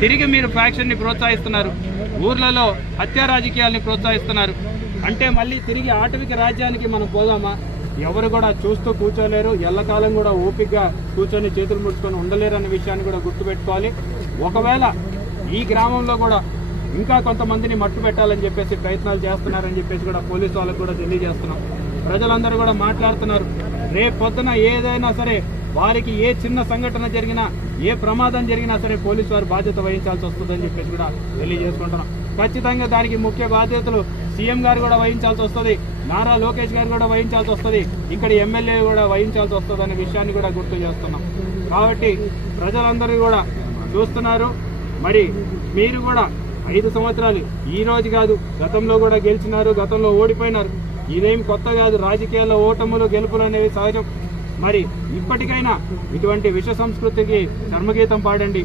తిరిగి మీరు ఫ్యాక్షన్ని ప్రోత్సహిస్తున్నారు. ఊర్లలో హత్యా రాజకీయాల్ని ప్రోత్సహిస్తున్నారు. అంటే మళ్ళీ తిరిగి ఆటవిక రాజ్యానికి మనం పోదామా? ఎవరు కూడా చూస్తూ కూర్చోలేరు. ఎల్లకాలం కూడా ఓపికగా కూర్చొని చేతులు ముడుచుకొని ఉండలేరు అన్న విషయాన్ని కూడా గుర్తుపెట్టుకోవాలి. ఒకవేళ ఈ గ్రామంలో కూడా ఇంకా కొంతమందిని మట్టు పెట్టాలని చెప్పేసి ప్రయత్నాలు చేస్తున్నారని చెప్పేసి కూడా పోలీసు వాళ్ళకు కూడా తెలియజేస్తున్నాం. ప్రజలందరూ కూడా మాట్లాడుతున్నారు. రేపు పొద్దున ఏదైనా సరే వారికి ఏ చిన్న సంఘటన జరిగినా ఏ ప్రమాదం జరిగినా సరే పోలీసు వారు బాధ్యత వహించాల్సి వస్తుందని చెప్పేసి కూడా తెలియజేసుకుంటున్నాం. ఖచ్చితంగా దానికి ముఖ్య బాధ్యతలు సీఎం గారు కూడా వహించాల్సి వస్తుంది నారా లోకేష్ గారు కూడా వహించాల్సి వస్తుంది ఇక్కడ ఎమ్మెల్యే కూడా వహించాల్సి వస్తుంది అనే విషయాన్ని కూడా గుర్తు చేస్తున్నాం. కాబట్టి ప్రజలందరూ కూడా చూస్తున్నారు. మరి మీరు కూడా ఐదు సంవత్సరాలు ఈ రోజు కాదు గతంలో కూడా గెలిచినారు గతంలో ఓడిపోయినారు. ఇదేం కొత్త కాదు రాజకీయాల్లో ఓటములు గెలుపులు అనేవి సహజం. మరి ఇప్పటికైనా ఇటువంటి విష సంస్కృతికి ధర్మగీతం పాడండి.